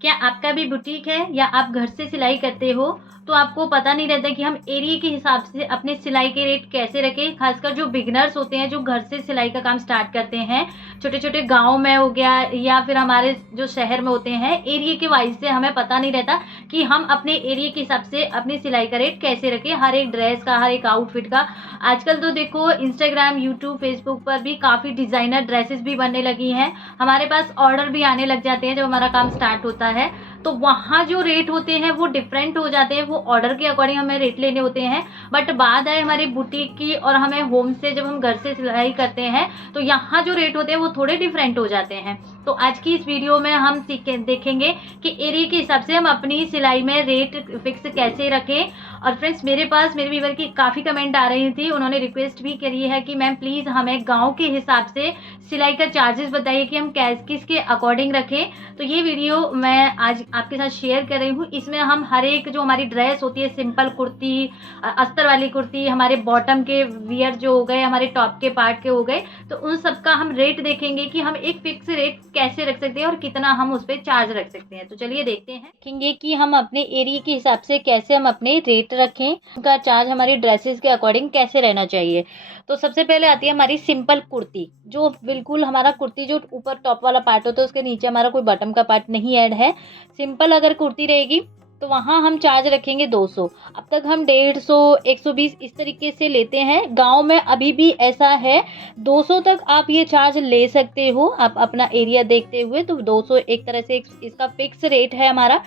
क्या आपका भी बुटीक है या आप घर से सिलाई करते हो तो आपको पता नहीं रहता कि हम एरिया के हिसाब से अपने सिलाई के रेट कैसे रखें। खासकर जो बिगनर्स होते हैं जो घर से सिलाई का काम स्टार्ट करते हैं, छोटे छोटे गांव में हो गया या फिर हमारे जो शहर में होते हैं, एरिया के वाइज से हमें पता नहीं रहता कि हम अपने एरिया के हिसाब से अपनी सिलाई का रेट कैसे रखें, हर एक ड्रेस का, हर एक आउटफिट का। आजकल तो देखो इंस्टाग्राम, यूट्यूब, फेसबुक पर भी काफ़ी डिज़ाइनर ड्रेसेस भी बनने लगी हैं। हमारे पास ऑर्डर भी आने लग जाते हैं जब हमारा काम स्टार्ट होता है, तो वहाँ जो रेट होते हैं वो डिफरेंट हो जाते हैं। वो ऑर्डर के अकॉर्डिंग हमें रेट लेने होते हैं। बट बात है हमारी बुटीक की और हमें होम से जब हम घर से सिलाई करते हैं तो यहाँ जो रेट होते हैं वो थोड़े डिफरेंट हो जाते हैं। तो आज की इस वीडियो में हम देखेंगे कि एरिया के हिसाब से हम अपनी सिलाई में रेट फिक्स कैसे रखें। और फ्रेंड्स, मेरे पास मेरे व्यूअर की काफ़ी कमेंट आ रही थी, उन्होंने रिक्वेस्ट भी करी है कि मैम प्लीज़ हमें गाँव के हिसाब से सिलाई का चार्जेस बताइए कि हम किसके अकॉर्डिंग रखें। तो ये वीडियो मैं आज आपके साथ शेयर कर रही हूँ। इसमें हम हर एक जो हमारी ड्रेस होती है, सिंपल कुर्ती, अस्तर वाली कुर्ती, हमारे बॉटम के वियर जो हो गए, हमारे टॉप के पार्ट के हो गए, तो उन सब का हम रेट देखेंगे कि हम एक फिक्स रेट कैसे रख सकते हैं और कितना हम उस पर चार्ज रख सकते हैं। तो चलिए देखते हैं, देखेंगे कि हम अपने एरिया के हिसाब से कैसे हम अपने रेट रखें, उनका चार्ज हमारी ड्रेसेस के अकॉर्डिंग कैसे रहना चाहिए। तो सबसे पहले आती है हमारी सिंपल कुर्ती, जो बिल्कुल हमारा कुर्ती जो ऊपर टॉप वाला पार्ट होता है उसके नीचे हमारा कोई बॉटम का पार्ट नहीं ऐड है। सिंपल अगर कुर्ती रहेगी तो वहाँ हम चार्ज रखेंगे 200। अब तक हम 150, 120 इस तरीके से लेते हैं। गांव में अभी भी ऐसा है, 200 तक आप ये चार्ज ले सकते हो आप अपना एरिया देखते हुए। तो 200 एक तरह से इसका फिक्स रेट है हमारा।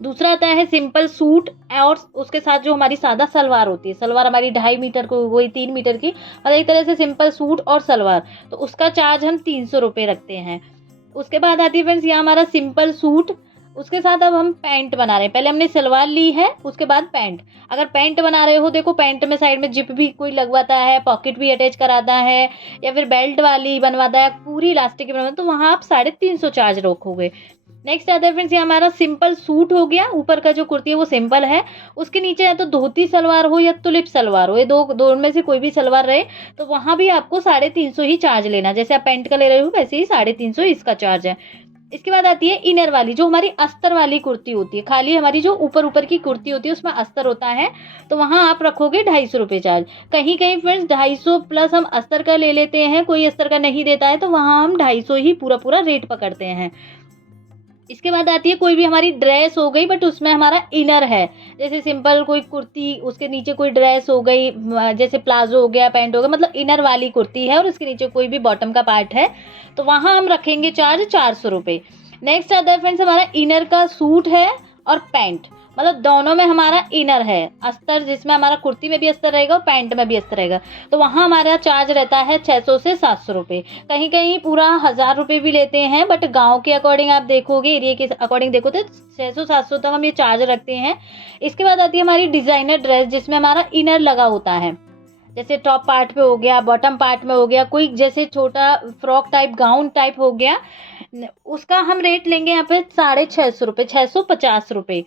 दूसरा आता है सिंपल सूट, और उसके साथ जो हमारी सादा सलवार होती है, सलवार हमारी 2.5 मीटर को वही 3 मीटर की, और एक तरह से सिंपल सूट और सलवार, तो उसका चार्ज हम 300 रुपये रखते हैं। उसके बाद आती है फ्रेंड्स यहाँ हमारा सिंपल सूट, उसके साथ अब हम पैंट बना रहे हैं। पहले हमने सलवार ली है, उसके बाद पैंट। अगर पैंट बना रहे हो, देखो पैंट में साइड में जिप भी कोई लगवाता है, पॉकेट भी अटैच कराता है, या फिर बेल्ट वाली बनवाता है, पूरी इलास्टिक की बनवाता है, तो वहाँ आप 350 चार्ज रखोगे। नेक्स्ट आता है फ्रेंड्स ये हमारा सिंपल सूट हो गया, ऊपर का जो कुर्ती है वो सिंपल है, उसके नीचे या तो धोती सलवार हो या तुलिप सलवार हो, ये दो में से कोई भी सलवार रहे, तो वहाँ भी आपको 350 ही चार्ज लेना। जैसे आप पैंट का ले रहे हो वैसे ही 350 इसका चार्ज है। इसके बाद आती है इनर वाली, जो हमारी अस्तर वाली कुर्ती होती है, खाली हमारी जो ऊपर की कुर्ती होती है उसमें अस्तर होता है, तो वहाँ आप रखोगे 250 रुपये चार्ज। कहीं कहीं फ्रेंड्स 250 प्लस हम अस्तर का ले लेते हैं, कोई अस्तर का नहीं देता है, तो वहाँ हम 250 ही पूरा रेट पकड़ते हैं। इसके बाद आती है कोई भी हमारी ड्रेस हो गई बट उसमें हमारा इनर है, जैसे सिंपल कोई कुर्ती, उसके नीचे कोई ड्रेस हो गई, जैसे प्लाजो हो गया, पैंट हो गया, मतलब इनर वाली कुर्ती है और उसके नीचे कोई भी बॉटम का पार्ट है, तो वहाँ हम रखेंगे चार्ज 400 रुपये। नेक्स्ट आता है फ्रेंड्स हमारा इनर का सूट है और पैंट, मतलब दोनों में हमारा इनर है, अस्तर, जिसमें हमारा कुर्ती में भी अस्तर रहेगा और पैंट में भी अस्तर रहेगा, तो वहाँ हमारा चार्ज रहता है 600 से 700 रुपये। कहीं कहीं पूरा 1000 रुपये भी लेते हैं, बट गांव के अकॉर्डिंग आप देखोगे, एरिया के अकॉर्डिंग देखो तो 600-700 तक हम ये चार्ज रखते हैं। इसके बाद आती है हमारी डिज़ाइनर ड्रेस, जिसमें हमारा इनर लगा होता है, जैसे टॉप पार्ट पे हो गया, बॉटम पार्ट में हो गया, कोई जैसे छोटा फ्रॉक टाइप, गाउन टाइप हो गया, उसका हम रेट लेंगे यहाँ पे 650 रुपये, 650 रुपये।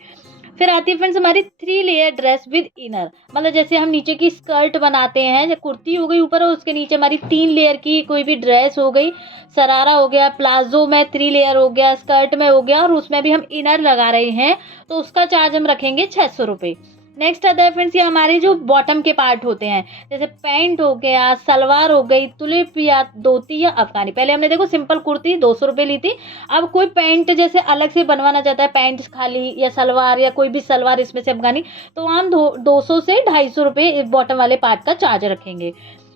फिर आती है फ्रेंड्स हमारी 3 लेयर ड्रेस विद इनर, मतलब जैसे हम नीचे की स्कर्ट बनाते हैं, जब कुर्ती हो गई ऊपर और उसके नीचे हमारी 3 लेयर की कोई भी ड्रेस हो गई, सरारा हो गया, प्लाजो में 3 लेयर हो गया, स्कर्ट में हो गया, और उसमें भी हम इनर लगा रहे हैं, तो उसका चार्ज हम रखेंगे 600 रुपये। नेक्स्ट आता है फ्रेंड्स ये हमारे जो बॉटम के पार्ट होते हैं, जैसे पैंट हो गया, सलवार हो गई, तुलिप या धोती या अफगानी। पहले हमने देखो सिंपल कुर्ती 200 रुपये ली थी, अब कोई पैंट जैसे अलग से बनवाना चाहता है, पैंट खाली या सलवार या कोई भी सलवार इसमें से अफगानी, तो हम 200 से 250 रुपये बॉटम वाले पार्ट का चार्ज रखेंगे।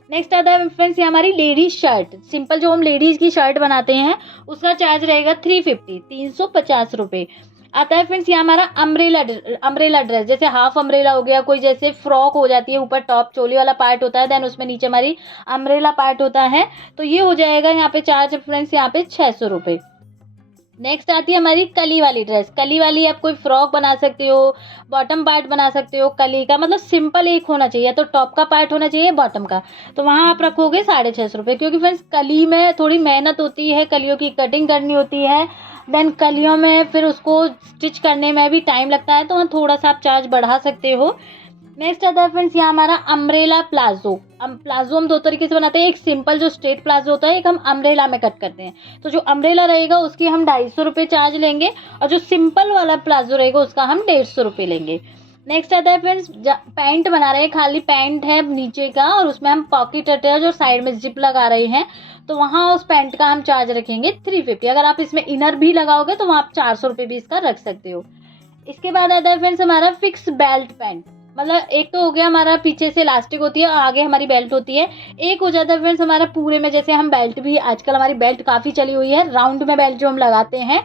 नेक्स्ट आता है फ्रेंड्स ये हमारी लेडीज शर्ट, सिंपल जो हम लेडीज की शर्ट बनाते हैं उसका चार्ज रहेगा 350 रुपये। आता है फ्रेंड्स ये हमारा अम्ब्रेला ड्रेस, जैसे हाफ अम्ब्रेला हो गया, कोई जैसे फ्रॉक हो जाती है, ऊपर टॉप चोली वाला पार्ट होता है, देन उसमें नीचे हमारी अम्ब्रेला पार्ट होता है, तो ये हो जाएगा यहाँ पे चार्ज फ्रेंड्स यहाँ पे 600 रुपये। नेक्स्ट आती है हमारी कली वाली ड्रेस, कली वाली आप कोई फ्रॉक बना सकते हो, बॉटम पार्ट बना सकते हो कली का, मतलब सिंपल एक होना चाहिए, तो टॉप का पार्ट होना चाहिए बॉटम का, तो वहाँ आप रखोगे 650 रुपये, क्योंकि फ्रेंड्स कली में थोड़ी मेहनत होती है, कलियों की कटिंग करनी होती है, देन कलियों में फिर उसको स्टिच करने में भी टाइम लगता है, तो हाँ थोड़ा सा आप चार्ज बढ़ा सकते हो। नेक्स्ट आता है फ्रेंड्स यहाँ हमारा अम्ब्रेला प्लाजो। प्लाजो हम दो तरीके से बनाते हैं, एक सिंपल जो स्ट्रेट प्लाजो होता है, एक हम अम्ब्रेला में कट करते हैं। तो जो अम्ब्रेला रहेगा उसकी हम 250 रुपये चार्ज लेंगे और जो सिंपल वाला प्लाजो रहेगा उसका हम 150 रुपये लेंगे। नेक्स्ट आता है फ्रेंड्स पैंट बना रहे हैं, खाली पैंट है नीचे का और उसमें हम पॉकेट अटैच और साइड में जिप लगा रहे हैं, तो वहाँ उस पैंट का हम चार्ज रखेंगे 350। अगर आप इसमें इनर भी लगाओगे तो वहाँ आप 400 रुपये भी इसका रख सकते हो। इसके बाद आता है फ्रेंड्स हमारा फिक्स बेल्ट पैंट। मतलब एक तो हो गया हमारा पीछे से इलास्टिक होती है और आगे हमारी बेल्ट होती है। एक हो जाता है फ्रेंड्स हमारा पूरे में, जैसे हम बेल्ट भी आजकल हमारी बेल्ट काफ़ी चली हुई है, राउंड में बेल्ट जो हम लगाते हैं,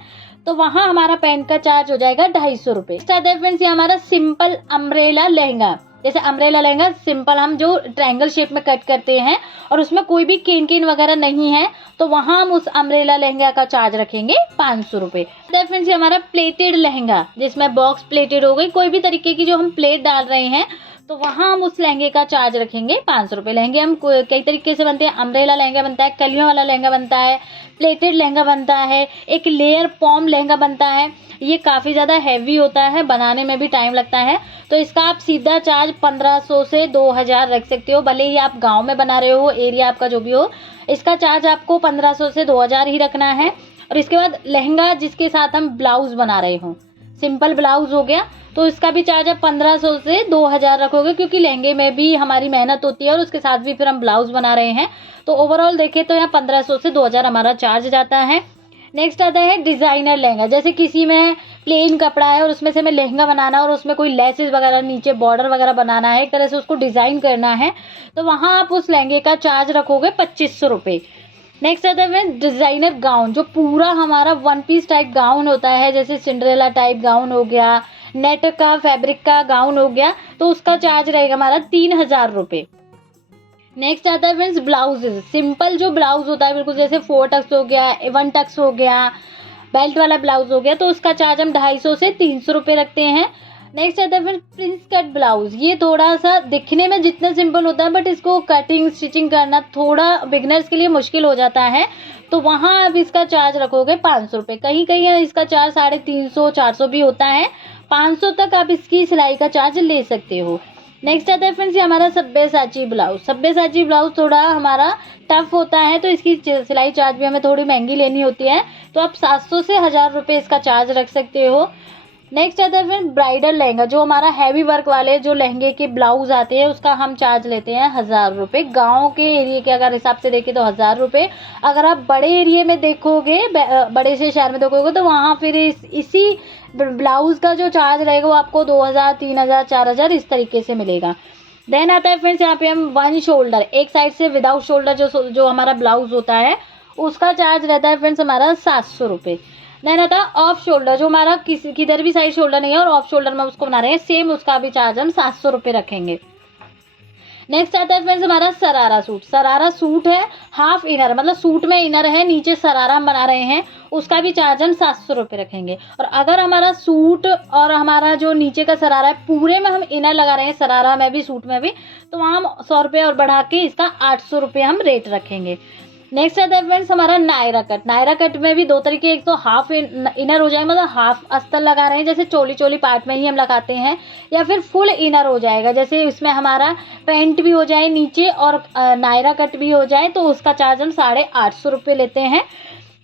तो वहाँ हमारा पैंट का चार्ज हो जाएगा 250 रुपये। नेक्स्ट आता है फ्रेंड्स ये हमारा सिंपल अम्ब्रेला लहंगा। जैसे अम्ब्रेला लहंगा सिंपल हम जो ट्रायंगल शेप में कट करते हैं और उसमें कोई भी केन केन वगैरह नहीं है, तो वहाँ हम उस अम्ब्रेला लहंगा का चार्ज रखेंगे 500 रुपये। फ्रेंड्स हमारा प्लेटेड लहंगा, जिसमें बॉक्स प्लेटेड हो गई, कोई भी तरीके की जो हम प्लेट डाल रहे हैं, तो वहाँ हम उस लहंगे का चार्ज रखेंगे 500 रुपये। लहंगे हम कई तरीके से बनते हैं, अम्ब्रेला लहंगा बनता है, कलियों वाला लहंगा बनता है, प्लेटेड लहंगा बनता है, एक लेयर पॉम लहंगा बनता है। ये काफ़ी ज़्यादा हैवी होता है, बनाने में भी टाइम लगता है, तो इसका आप सीधा चार्ज 1500 से 2000 रख सकते हो। भले ही आप गांव में बना रहे हो, एरिया आपका जो भी हो, इसका चार्ज आपको 1500 से 2000 ही रखना है। और इसके बाद लहंगा जिसके साथ हम ब्लाउज बना रहे हो, सिंपल ब्लाउज हो गया, तो इसका भी चार्ज आप 1500 से 2000 रखोगे, क्योंकि लहंगे में भी हमारी मेहनत होती है और उसके साथ भी फिर हम ब्लाउज बना रहे हैं, तो ओवरऑल देखें तो यहाँ 1500 से 2000 हमारा चार्ज जाता है। नेक्स्ट आता है डिज़ाइनर लहंगा। जैसे किसी में प्लेन कपड़ा है और उसमें से हमें लहंगा बनाना है और उसमें कोई लेसेस वगैरह नीचे बॉर्डर वगैरह बनाना है, एक तरह से उसको डिज़ाइन करना है, तो वहाँ आप उस लहंगे का चार्ज रखोगे 2500 रुपये। नेक्स्ट आता है डिज़ाइनर गाउन, जो पूरा हमारा वन पीस टाइप गाउन होता है, जैसे सिंड्रेला टाइप गाउन हो गया, नेट का फैब्रिक का गाउन हो गया, तो उसका चार्ज रहेगा हमारा 3000 रुपये। नेक्स्ट आता है फ्रेंड्स ब्लाउजेज। सिंपल जो ब्लाउज होता है बिल्कुल, जैसे 4 टक्स हो गया, 1 टक्स हो गया, बेल्ट वाला ब्लाउज हो गया, तो उसका चार्ज हम 250 से 300 रुपये रखते हैं। नेक्स्ट आता है फिर प्रिंस कट ब्लाउज। ये थोड़ा सा दिखने में जितना सिंपल होता है, बट इसको कटिंग स्टिचिंग करना थोड़ा बिगनर्स के लिए मुश्किल हो जाता है, तो वहाँ आप इसका चार्ज रखोगे 500 रुपये। कहीं कहीं इसका चार्ज 350 400 भी होता है, 500 तक आप इसकी सिलाई का चार्ज ले सकते हो। नेक्स्ट आता है फ्रेंड्स ये हमारा सब्यसाची ब्लाउज। सब्यसाची ब्लाउज थोड़ा हमारा टफ होता है, तो इसकी सिलाई चार्ज भी हमें थोड़ी महंगी लेनी होती है, तो आप 700 से 1000 रुपये इसका चार्ज रख सकते हो। नेक्स्ट आता है फ्रेंड ब्राइडल लहंगा, जो हमारा हैवी वर्क वाले जो लहंगे के ब्लाउज आते हैं, उसका हम चार्ज लेते हैं 1000 रुपये। गाँव के एरिया के अगर हिसाब से देखें तो 1000 रुपये। अगर आप बड़े एरिया में देखोगे, बड़े से शहर में देखोगे, तो वहाँ फिर इसी ब्लाउज का जो चार्ज रहेगा वो आपको 2000 3000 4000 इस तरीके से मिलेगा। देन आता है फ्रेंड्स यहाँ पे हम 1 शोल्डर, एक साइड से विदाउट शोल्डर जो हमारा ब्लाउज होता है, उसका चार्ज रहता है फ्रेंड्स हमारा 700 रुपये। देन आता है ऑफ शोल्डर, जो हमारा किधर भी साइड शोल्डर नहीं है और ऑफ शोल्डर में उसको बना रहे हैं, सेम उसका भी चार्ज हम 700 रुपये रखेंगे। नेक्स्ट आता है फ्रेंड्स हमारा सरारा सूट। सरारा सूट है हाफ इनर, मतलब सूट में इनर है, नीचे सरारा हम बना रहे हैं, उसका भी चार्ज हम 700 रुपये रखेंगे। और अगर हमारा सूट और हमारा जो नीचे का सरारा है पूरे में हम इनर लगा रहे हैं, सरारा में भी सूट में भी, तो वहाँ हम 100 रुपये और बढ़ा के इसका 800 रुपये हम रेट रखेंगे। नेक्स्ट आता है फ्रेंड्स हमारा नायरा कट। नायरा कट में भी दो तरीके, एक तो हाफ इनर हो जाएगा, मतलब हाफ अस्तर लगा रहे हैं, जैसे चोली पार्ट में ही हम लगाते हैं, या फिर फुल इनर हो जाएगा, जैसे इसमें हमारा पैंट भी हो जाए नीचे और नायरा कट भी हो जाए, तो उसका चार्ज हम 850 रुपये लेते हैं।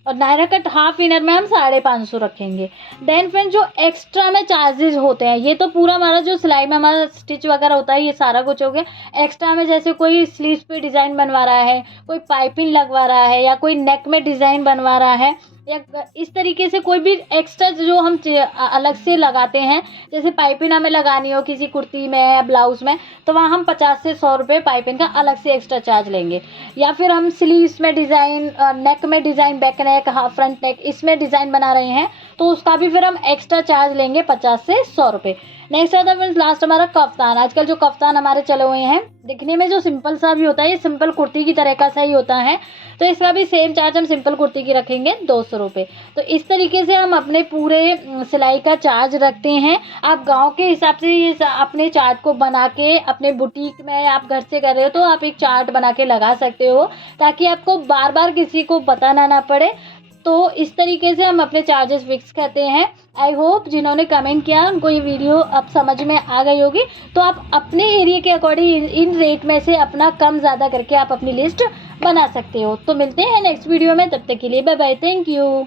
और नायरा कट हाफ इनर में हम 550 रखेंगे। देन फ्रेंड जो एक्स्ट्रा में चार्जेस होते हैं, ये तो पूरा हमारा जो सिलाई में हमारा स्टिच वगैरह होता है ये सारा कुछ हो गया। एक्स्ट्रा में जैसे कोई स्लीव्स पे डिज़ाइन बनवा रहा है, कोई पाइपिंग लगवा रहा है, या कोई नेक में डिज़ाइन बनवा रहा है, या इस तरीके से कोई भी एक्स्ट्रा जो हम अलग से लगाते हैं, जैसे पाइपिंग हमें लगानी हो किसी कुर्ती में या ब्लाउज़ में, तो वहाँ हम 50 से 100 रुपये पाइपिंग का अलग से एक्स्ट्रा चार्ज लेंगे। या फिर हम स्लीव्स में डिज़ाइन, नेक में डिज़ाइन, बैक नेक, फ्रंट नेक, इसमें डिज़ाइन बना रहे हैं, तो उसका भी फिर हम एक्स्ट्रा चार्ज लेंगे 50 से 100 रुपये। नेक्स्ट आता है फ्रेंड्स लास्ट हमारा कफ्तान। आजकल जो कफ्तान हमारे चले हुए हैं, दिखने में जो सिंपल सा भी होता है, ये सिंपल कुर्ती की तरह का सा ही होता है, तो इसका भी सेम चार्ज हम सिंपल कुर्ती की रखेंगे 200 रुपये। तो इस तरीके से हम अपने पूरे सिलाई का चार्ज रखते हैं। आप गांव के हिसाब से ये अपने चार्ट को बना के अपने बुटीक में, आप घर से कर रहे हो तो आप एक चार्ट बना के लगा सकते हो, ताकि आपको बार बार किसी को बताना ना पड़े। तो इस तरीके से हम अपने चार्जेस फिक्स करते हैं। आई होप जिन्होंने कमेंट किया उनको ये वीडियो अब समझ में आ गई होगी। तो आप अपने एरिया के अकॉर्डिंग इन रेट में से अपना कम ज़्यादा करके आप अपनी लिस्ट बना सकते हो। तो मिलते हैं नेक्स्ट वीडियो में, तब तक के लिए बाय बाय, थैंक यू।